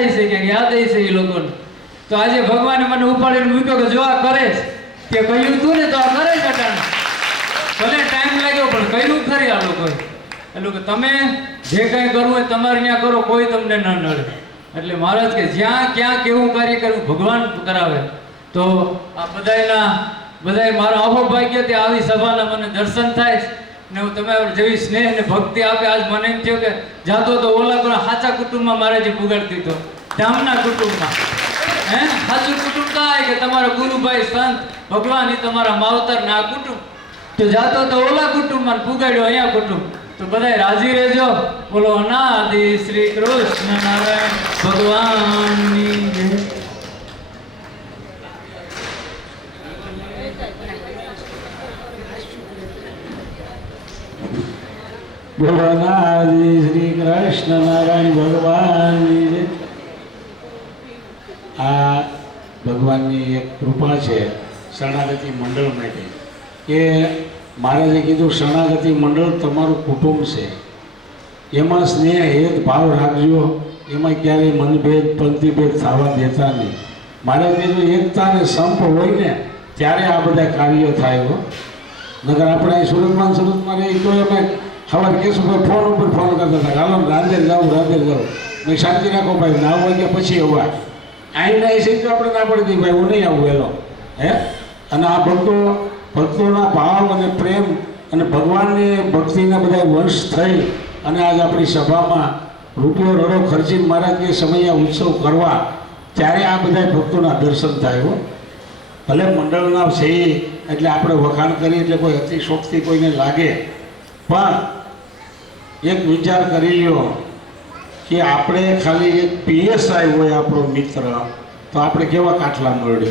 થાય છે કે યાદ છે એ લોકોને. તો આજે ભગવાને મને ઉપાડીને મૂક્યો કે જો આ કરે કે કહ્યું તું ને તો આ કરે જ અટાણે. ભલે ટાઈમ લાગ્યો પણ કર્યું ખરી આ લોકોએ. એટલે કે તમે જે કંઈ કરવું હોય તમારે ત્યાં કરો, કોઈ તમને ન નડે. એટલે મહારાજ કે જ્યાં ક્યાં કેવું કાર્ય કરવું ભગવાન કરાવે. તો આ બધાય મારો આખો ભાગ્ય તે આવી સભાના મને દર્શન થાય ને હું તમે જેવી સ્નેહ અને ભક્તિ આપે. આજ મને એમ થયું કે જાતો તો ઓલા કોઈ સાચા કુટુંબમાં મારે જે પુગાડતી હતો, ધામના કુટુંબમાં. સાચું કુટુંબ કાંઈ કે તમારા ગુરુભાઈ સંત ભગવાન એ તમારા માવતર ને આ કુટુંબ. તો જાતો તો ઓલા કુટુંબમાં પુગાડ્યો અહીંયા કુટુંબ. તો બધાય રાજી રહેજો. બોલો અનાદિ શ્રી કૃષ્ણ નારાયણ ભગવાનની જય. બોલો અનાદિ શ્રી કૃષ્ણ નારાયણ ભગવાનની જય. આ ભગવાનની એક કૃપા છે શરણાગતિ મંડળ માટે કે મહારાજે કીધું શરણાગતિ મંડળ તમારું કુટુંબ છે, એમાં સ્નેહ હેત ભાવ રાખજો, એમાં ક્યારેય મનભેદ પંક્તિભેદ થવા દેતા નહીં. મહારાજ કીધું એકતા અને સંપ હોય ને ત્યારે આ બધા કાર્યો થાય હો. નગર આપણે અહીં સુરતમાં રહી તો અમે ખબર કહેશું ભાઈ ફોન ઉપર ફોન કરતા હતા, હાલો રાંદેર જાઉં મેં શાંતિ રાખો ભાઈ, 9 વાગ્યા પછી આવવા. અહીં નહીં છે તો આપણે ના પડી દઈએ ભાઈ હું નહીં આવું વહેલો. અને આ ભક્તોના ભાવ અને પ્રેમ અને ભગવાનની ભક્તિના બધા વંશ થઈ અને આજ આપણી સભામાં રૂપિયો રડો ખર્ચીને મહારાજ કે સમય ઉત્સવ કરવા, ત્યારે આ બધા ભક્તોના દર્શન થાય હો. ભલે મંડળના છે એટલે આપણે વખાણ કરીએ એટલે કોઈ અતિશોક્તિ કોઈને લાગે, પણ એક વિચાર કરી લ્યો કે આપણે ખાલી એક પીએસઆઈ હોય આપણો મિત્ર તો આપણે કેવા કાઠલા મળે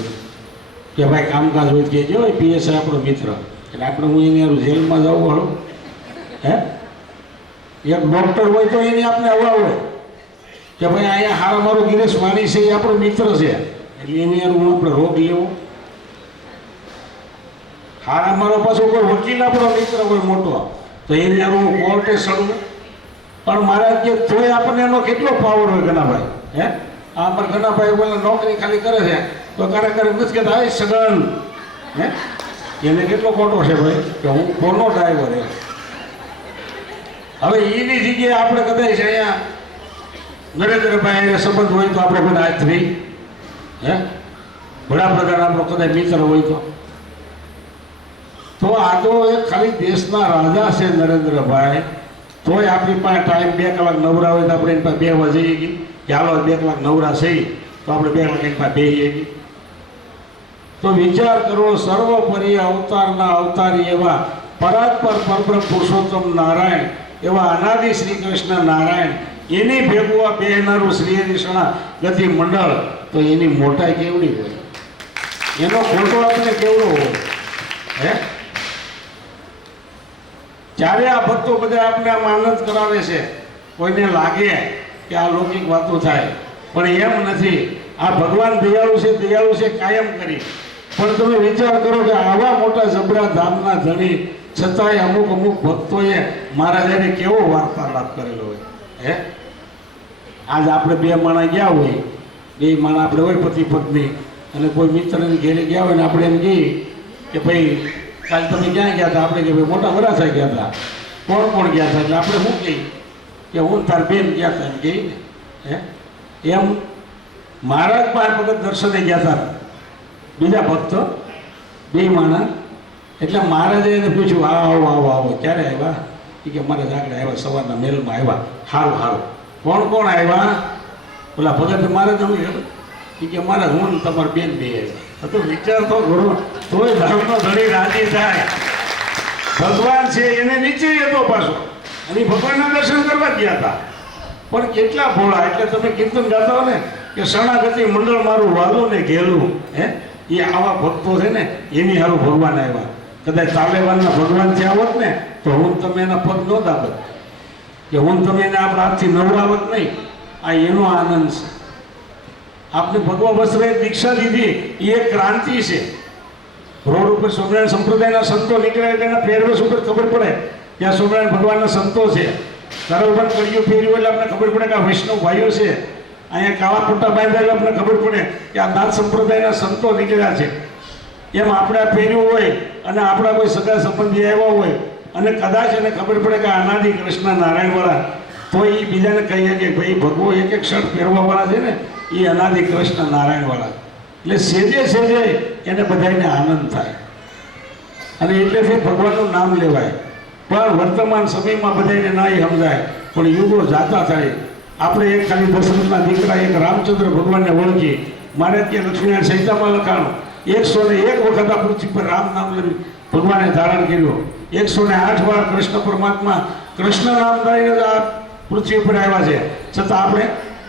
કે ભાઈ કામકાજ હોય કે જો પીએસઆઈ આપણો મિત્ર એટલે આપણે હું એની જેલમાં જવું હળું. એક ડૉક્ટર હોય તો એની આપણે હવા હોય કે ભાઈ અહીંયા હારા મારો ગિરેશ માની છે એ આપણો મિત્ર છે એટલે એની હું આપણે રોગ લેવો. હારા મારો પાછો કોઈ વકીલ આપણો મિત્ર હોય મોટો તો એની હું કોર્ટે સડવું. પણ મહારાજ કે તોય આપણને એનો કેટલો પાવર હોય ઘનાભાઈ. આ પર ઘનાભાઈ બોલે નોકરી ખાલી કરે છે તો કાર્યકર નથી કહેતા હા સગન એને કેટલો ખોટો છે ભાઈ કે હું કોનો ડ્રાઈવર એ. હવે એની જગ્યાએ આપણે કદાચ અહીંયા નરેન્દ્રભાઈ સંબંધ હોય તો આપણે બધા હાથ થઈ વડાપ્રધાન આપણો કદાચ મિત્ર હોય તો આ તો એક ખાલી દેશના રાજા છે નરેન્દ્રભાઈ. તોય આપણી પાસે ટાઈમ 2 કલાક નવરા હોય તો આપણે એની પાસે 2 વાગે જઈએ કે હાલો 2 કલાક નવરા થઈ તો આપણે 2 કલાક એની પાસે બેસીએ. તો વિચાર કરો સર્વોપરી અવતારના અવતારી એવા પરાત્પર પરબ્રહ્મ પુરુષોત્તમ નારાયણ એવા અનાદિ શ્રી કૃષ્ણ નારાયણ એની ભેગું આ બેહનારું શ્રી હરિશણા ગતિ મંડળ તો એની મોટાઈ કેવડી હોય, એનો ખોટો આપણે કેવડો હોય. જ્યારે આ ભક્તો બધા આપણે આમ આનંદ કરાવે છે, કોઈને લાગે કે આ લૌકિક વાતો થાય પણ એમ નથી. આ ભગવાન દયાળુ છે કાયમ કરી. પણ તમે વિચાર કરો કે આવા મોટા જબરા ધામના ધણી છતાંય અમુક ભક્તોએ મહારાજાને કેવો વાર્તાલાપ કરેલો હોય. આજ આપણે 2 માણા ગયા હોય, 2 માણા આપણે હોય પતિ પત્ની અને કોઈ મિત્રની ઘેરે ગયા હોય ને આપણે એમ કહીએ કે ભાઈ કાલ તમે ક્યાં ગયા હતા, આપણે કે ભાઈ મોટા વરાછા ગયા હતા. કોણ ગયા હતા એટલે આપણે શું કહીએ કે હું તાર બેન ગયા હતા એમ કહીએ ને. એમ મહારાજ 5 વખત દર્શને ગયા હતા બીજા ભક્તો 2 માણા. એટલે મહારાજે એને પૂછ્યું આવો ક્યારે આવ્યા? એ કે મહારાજ આગળ આવ્યા સવારના મેલમાં આવ્યા. સારું કોણ આવ્યા? ઓલા ભગત મહારાજ હું એ કે મહારાજ હું તમારી બેન 2 આવ્યા. તો વિચાર તો ઘણો તોય ધર્મનો ધણી રાજી થાય. ભગવાન છે એને નીચે હતો પાછો અને ભગવાનના દર્શન કરવા ગયા હતા. પણ કેટલા ભોળા. એટલે તમે કીર્તન ગાતા હો ને કે શરણાગતિ મંડળ મારું વાલું ને ઘેલું એ આવા ભક્તો છે ને એની સારું ભગવાન આવ્યા. કદાચ તાલેવાનના ભગવાન થયા હોત ને તો હું તમે એના પગ ન દાબત કે હું તમે એને આપણા હાથથી નવડાવત નહીં. આ એનો આનંદ છે. આપણે ભગવા વસ્ત્રે દીક્ષા લીધી એ એક ક્રાંતિ છે. રોડ ઉપર સ્વામિનારાયણ સંપ્રદાયના સંતો નીકળે એના પહેરવેશ ઉપર ખબર પડે કે આ સ્વામિનારાયણ ભગવાનના સંતો છે. સરળબંધ કર્યું પહેર્યું એટલે આપણે ખબર પડે કે આ વૈષ્ણવ ભાઈઓ છે. અહીંયા કાળા પુટ્ટા બાંધેલા આપણે ખબર પડે કે આ નાથ સંપ્રદાયના સંતો નીકળ્યા છે. એમ આપણે આ પહેર્યું હોય અને આપણા કોઈ સગા સંબંધી આવ્યા હોય અને કદાચ એને ખબર પડે કે અનાદિ કૃષ્ણ નારાયણવાળા, તો એ બીજાને કહીએ કે ભાઈ ભગવો એક એક શર્ટ પહેરવાવાળા છે ને એ અનાદિ કૃષ્ણ નારાયણવાળા. એટલે સેજે સેજે એને બધાને આનંદ થાય અને એટલેથી ભગવાનનું નામ લેવાય. પણ વર્તમાન સમયમાં બધાને ના સમજાય, પણ યુગો જાતા થાય. આપણે એક ખાલી દશરથના દીકરા એક રામચંદ્ર ભગવાનને ઓળખી. મારે ત્યાં લક્ષ્મીનારાયણ સંહિતામાં લખાણું 101 વખત આ પૃથ્વી પર રામ નામ લઈ ભગવાને ધારણ કર્યું. 108 વાર કૃષ્ણ પરમાત્મા કૃષ્ણ નામ લઈને આ પૃથ્વી પર આવ્યા છે, છતાં આપણે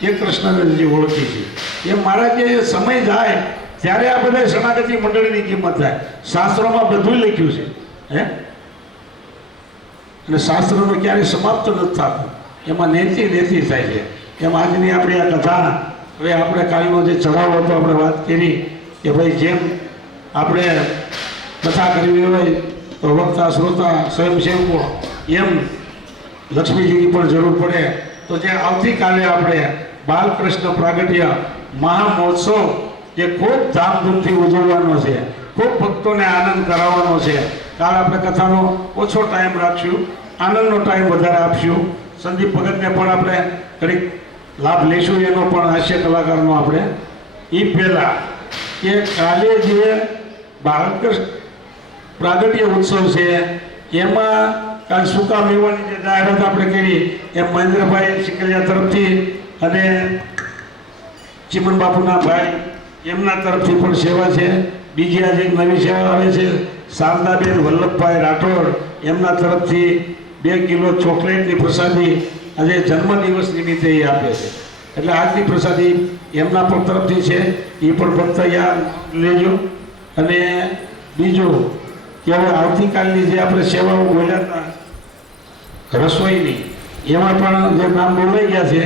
એક કૃષ્ણને હજી ઓળખી છીએ. એમ મારા જે સમય જાય ત્યારે આ બધા શરણાગતિ મંડળીની કિંમત થાય. શાસ્ત્રોમાં બધું લખ્યું છે હે, અને શાસ્ત્રનો ક્યારેય સમાપ્ત નથી થતું, એમાં નેતિ નેતિ થાય છે. એમ આજની આપણી આ કથા, હવે આપણે કાલનો જે ચઢાવો હતો આપણે વાત કરી કે ભાઈ જેમ આપણે કથા કરવી હોય તો વક્તા શ્રોતા સ્વયંસેવકો એમ લક્ષ્મીજીની પણ જરૂર પડે. તો જે આવતીકાલે આપણે બાલકૃષ્ણ પ્રાગટ્ય મહામહોત્સવ જે ખૂબ ધામધૂમથી ઉજવવાનો છે, ખૂબ ભક્તોને આનંદ કરાવવાનો છે. કાલ આપણે કથાનો ઓછો ટાઈમ રાખશું, આનંદનો ટાઈમ વધારે આપશું. સંદીપ ભગતને પણ આપણે ઘડીક લાભ લઈશું, એનો પણ હાસ્ય કલાકારનો આપણે. એ પહેલાં કે કાલે જે બાલકૃષ્ણ પ્રાગટ્ય ઉત્સવ છે એમાં કાલ સૂકા મેવાની જે જાહેરાત આપણે કરી એમ મહેન્દ્રભાઈ સિકલિયા તરફથી અને ચીમન બાપુના ભાઈ એમના તરફથી પણ સેવા છે. બીજી આજે એક નવી સેવા આવે છે, શારદાબેન વલ્લભભાઈ રાઠોડ એમના તરફથી 2 કિલો ચોકલેટની પ્રસાદી આજે જન્મદિવસ નિમિત્તે એ આપે છે. એટલે આજની પ્રસાદી એમના પણ તરફથી છે, એ પણ ભક્ત યાદ લેજો. અને બીજું કે હવે આવતીકાલની જે આપણે સેવાઓ બોલ્યા હતા રસોઈની, એમાં પણ જે નામ બોલાઈ ગયા છે,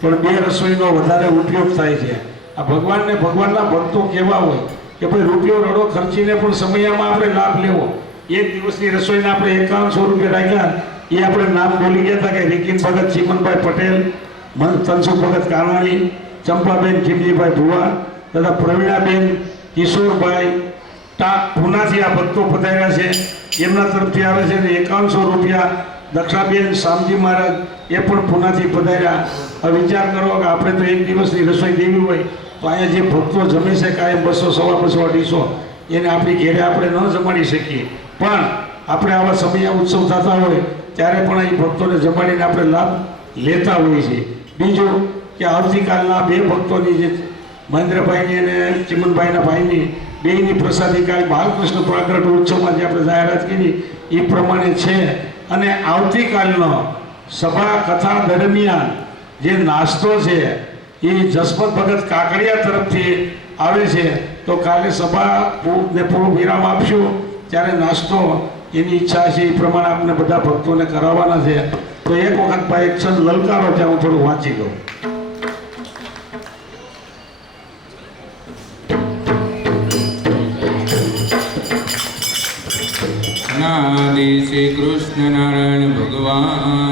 પણ 2 રસોઈનો વધારે ઉપયોગ થાય છે. આ ભગવાનને ભગવાનના ભક્તો કેવા હોય કે ભાઈ રૂપિયો રડો ખર્ચીને પણ સમયમાં આપણે લાભ લેવો. એક દિવસની રસોઈના આપણે 5100 રૂપિયા રાખ્યા, એ આપણે નામ બોલી ગયા હતા કે રીકિન ભગત, ચીમનભાઈ પટેલ, તનસુ ભગત કાનાણી, ચંપાબેન ખીમજીભાઈ ભુવા તથા પ્રવીણાબેન કિશોરભાઈ ટાક પુનાથી આ ભક્તો પધાર્યા છે, એમના તરફથી આવે છે. અને 5100 રૂપિયા દક્ષાબેન શામજી મહારાજ એ પણ પુનાથી પધાર્યા. હવે વિચાર કરો કે આપણે તો એક દિવસની રસોઈ દેવી હોય તો અહીંયા જે ભક્તો જમે છે કાયમ 200, 250, 250 એને આપણી ઘેરે આપણે ન જમાડી શકીએ, પણ આપણે આવા સમય ઉત્સવ થતા હોય ત્યારે પણ અહીં ભક્તોને જમાડીને આપણે લાભ લેતા હોઈએ છીએ. બીજું કે આવતીકાલના 2 ભક્તોની જે મહેન્દ્રભાઈની અને ચિમનભાઈના ભાઈની બેયની પ્રસાદી કાલ બાલકૃષ્ણ પ્રાગટ્ય ઉત્સવમાં જે આપણે જાહેરાત કરી એ પ્રમાણે છે. અને આવતીકાલનો સભા કથા દરમિયાન જે નાસ્તો છે એ જસવંત ભગત કાકડિયા તરફથી આવે છે. તો કાલે સભા ને પૂરું વિરામ આપશું ત્યારે નાસ્તો એની ઈચ્છા છે એ પ્રમાણે આપણે બધા ભક્તોને કરાવવાના છે. તો એક વખત ભાઈ એક છંદ લલકારો ત્યાં હું થોડું વાંચી દઉં. અનાદિ શ્રી કૃષ્ણ નારાયણ ભગવાન